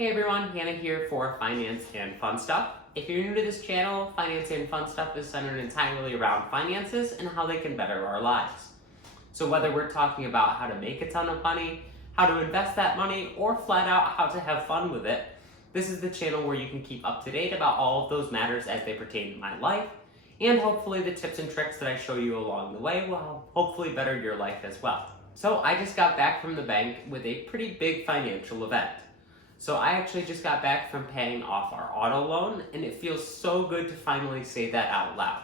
Hey everyone, Hannah here for Finance and Fun Stuff. If you're new to this channel, Finance and Fun Stuff is centered entirely around finances and how they can better our lives. So whether we're talking about how to make a ton of money, how to invest that money, or flat out how to have fun with it, this is the channel where you can keep up to date about all of those matters as they pertain to my life, and hopefully the tips and tricks that I show you along the way will hopefully better your life as well. So I just got back from the bank with a pretty big financial event. So I actually just got back from paying off our auto loan, and it feels so good to finally say that out loud.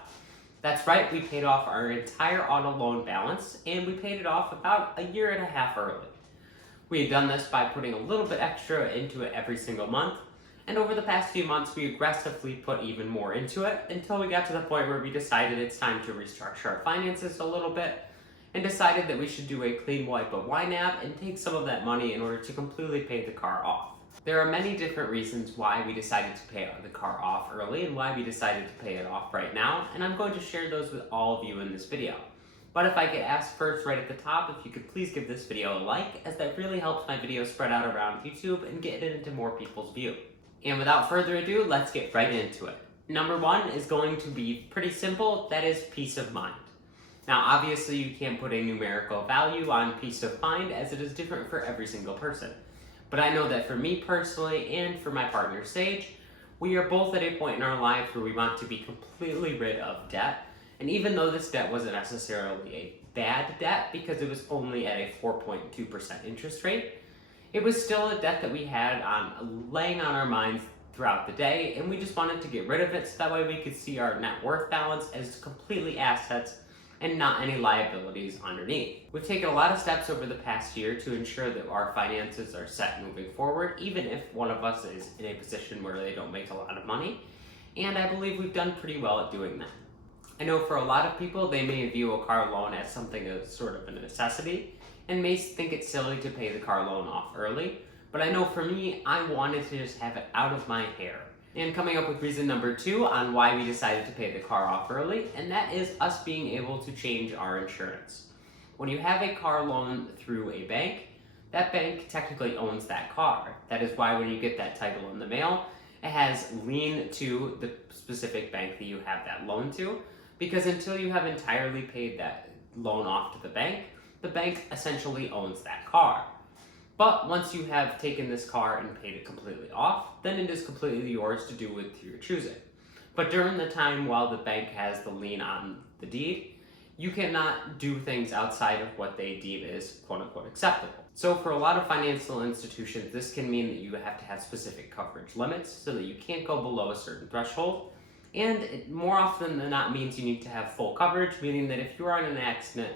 That's right, we paid off our entire auto loan balance, and we paid it off about a year and a half early. We had done this by putting a little bit extra into it every single month, and over the past few months we aggressively put even more into it until we got to the point where we decided it's time to restructure our finances a little bit, and decided that we should do a clean wipe of YNAB and take some of that money in order to completely pay the car off. There are many different reasons why we decided to pay the car off early and why we decided to pay it off right now, and I'm going to share those with all of you in this video. But if I could ask first right at the top, if you could please give this video a like, as that really helps my video spread out around YouTube and get it into more people's view. And without further ado, let's get right into it. Number one is going to be pretty simple, that is peace of mind. Now obviously you can't put a numerical value on peace of mind as it is different for every single person. But I know that for me personally and for my partner Saige, we are both at a point in our lives where we want to be completely rid of debt. And even though this debt wasn't necessarily a bad debt because it was only at a 4.2% interest rate, it was still a debt that we had laying on our minds throughout the day, and we just wanted to get rid of it so that way we could see our net worth balance as completely assets and not any liabilities underneath. We've taken a lot of steps over the past year to ensure that our finances are set moving forward, even if one of us is in a position where they don't make a lot of money, and I believe we've done pretty well at doing that. I know for a lot of people, they may view a car loan as something as sort of a necessity, and may think it's silly to pay the car loan off early, but I know for me, I wanted to just have it out of my hair. And coming up with reason number two on why we decided to pay the car off early, and that is us being able to change our insurance. When you have a car loan through a bank, that bank technically owns that car. That is why when you get that title in the mail, it has lien to the specific bank that you have that loan to, because until you have entirely paid that loan off to the bank essentially owns that car. But once you have taken this car and paid it completely off, then it is completely yours to do with your choosing. But during the time while the bank has the lien on the deed, you cannot do things outside of what they deem is quote-unquote acceptable. So for a lot of financial institutions, this can mean that you have to have specific coverage limits so that you can't go below a certain threshold. And it more often than not means you need to have full coverage, meaning that if you are in an accident,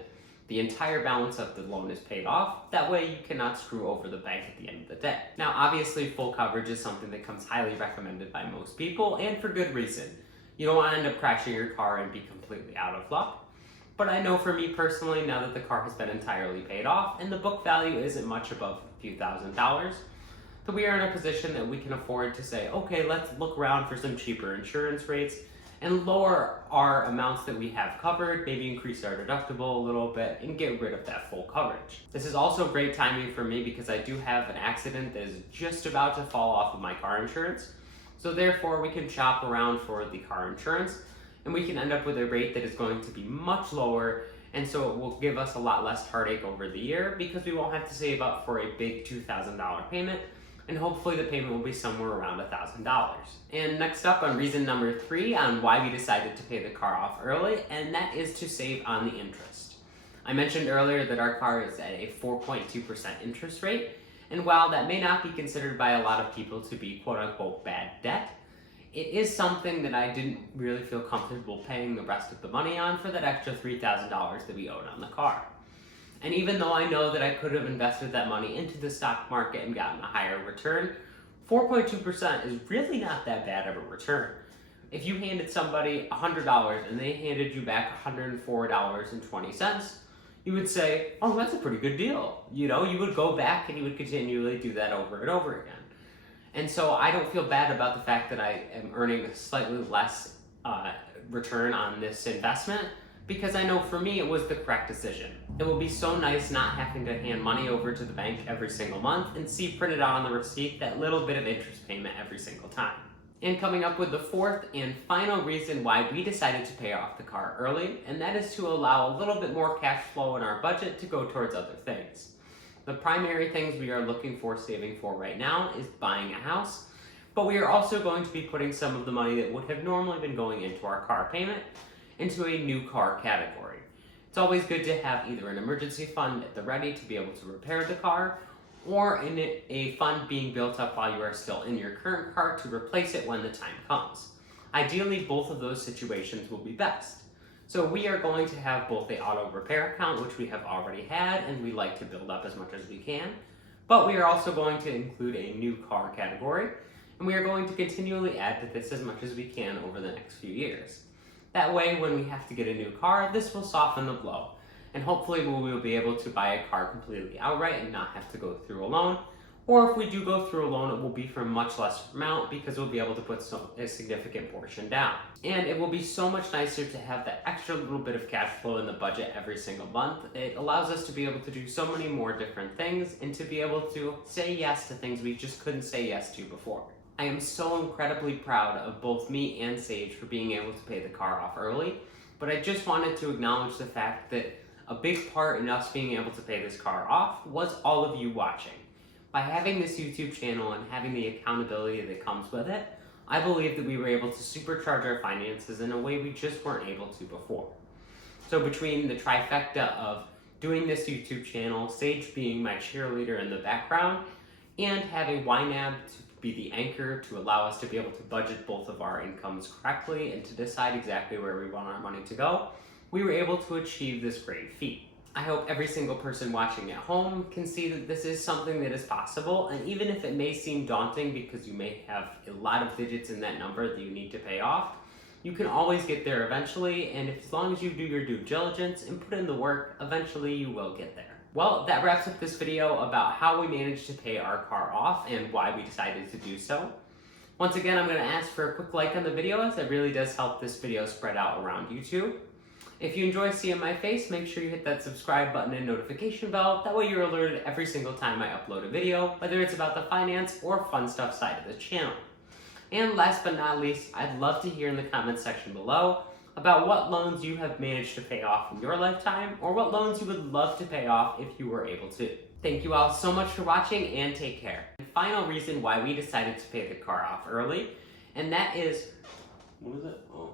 the entire balance of the loan is paid off. That way you cannot screw over the bank at the end of the day. Now obviously full coverage is something that comes highly recommended by most people, and for good reason. You don't want to end up crashing your car and be completely out of luck. But I know for me personally, now that the car has been entirely paid off and the book value isn't much above a few $1,000s, that we are in a position that we can afford to say, okay, let's look around for some cheaper insurance rates and lower our amounts that we have covered, maybe increase our deductible a little bit, and get rid of that full coverage. This is also great timing for me because I do have an accident that is just about to fall off of my car insurance. So therefore we can shop around for the car insurance, and we can end up with a rate that is going to be much lower, and so it will give us a lot less heartache over the year because we won't have to save up for a big $2,000 payment, and hopefully the payment will be somewhere around $1,000. And next up on reason number three on why we decided to pay the car off early, and that is to save on the interest. I mentioned earlier that our car is at a 4.2% interest rate, and while that may not be considered by a lot of people to be quote-unquote bad debt, it is something that I didn't really feel comfortable paying the rest of the money on for that extra $3,000 that we owed on the car. And even though I know that I could have invested that money into the stock market and gotten a higher return, 4.2% is really not that bad of a return. If you handed somebody $100 and they handed you back $104.20, you would say, oh, that's a pretty good deal. You know, you would go back and you would continually do that over and over again. And so I don't feel bad about the fact that I am earning a slightly less return on this investment, because I know for me it was the correct decision. It will be so nice not having to hand money over to the bank every single month and see printed out on the receipt that little bit of interest payment every single time. And coming up with the fourth and final reason why we decided to pay off the car early, and that is to allow a little bit more cash flow in our budget to go towards other things. The primary things we are looking for saving for right now is buying a house, but we are also going to be putting some of the money that would have normally been going into our car payment into a new car category. It's always good to have either an emergency fund at the ready to be able to repair the car, or in a fund being built up while you are still in your current car to replace it when the time comes. Ideally, both of those situations will be best. So we are going to have both the auto repair account, which we have already had and we like to build up as much as we can, but we are also going to include a new car category, and we are going to continually add to this as much as we can over the next few years. That way, when we have to get a new car, this will soften the blow, and hopefully we will be able to buy a car completely outright and not have to go through a loan, or if we do go through a loan, it will be for a much less amount because we'll be able to put a significant portion down. And it will be so much nicer to have that extra little bit of cash flow in the budget every single month. It allows us to be able to do so many more different things and to be able to say yes to things we just couldn't say yes to before. I am so incredibly proud of both me and Saige for being able to pay the car off early, but I just wanted to acknowledge the fact that a big part in us being able to pay this car off was all of you watching. By having this YouTube channel and having the accountability that comes with it, I believe that we were able to supercharge our finances in a way we just weren't able to before. So between the trifecta of doing this YouTube channel, Saige being my cheerleader in the background, and having YNAB to be the anchor to allow us to be able to budget both of our incomes correctly and to decide exactly where we want our money to go, we were able to achieve this great feat. I hope every single person watching at home can see that this is something that is possible, and even if it may seem daunting because you may have a lot of digits in that number that you need to pay off, you can always get there eventually, and as long as you do your due diligence and put in the work, eventually you will get there. Well, that wraps up this video about how we managed to pay our car off and why we decided to do so. Once again, I'm going to ask for a quick like on the video, as it really does help this video spread out around YouTube. If you enjoy seeing my face, make sure you hit that subscribe button and notification bell. That way you're alerted every single time I upload a video, whether it's about the finance or fun stuff side of the channel. And last but not least, I'd love to hear in the comments section below about what loans you have managed to pay off in your lifetime, or what loans you would love to pay off if you were able to. Thank you all so much for watching, and take care. The final reason why we decided to pay the car off early, and that is, what is it? Oh.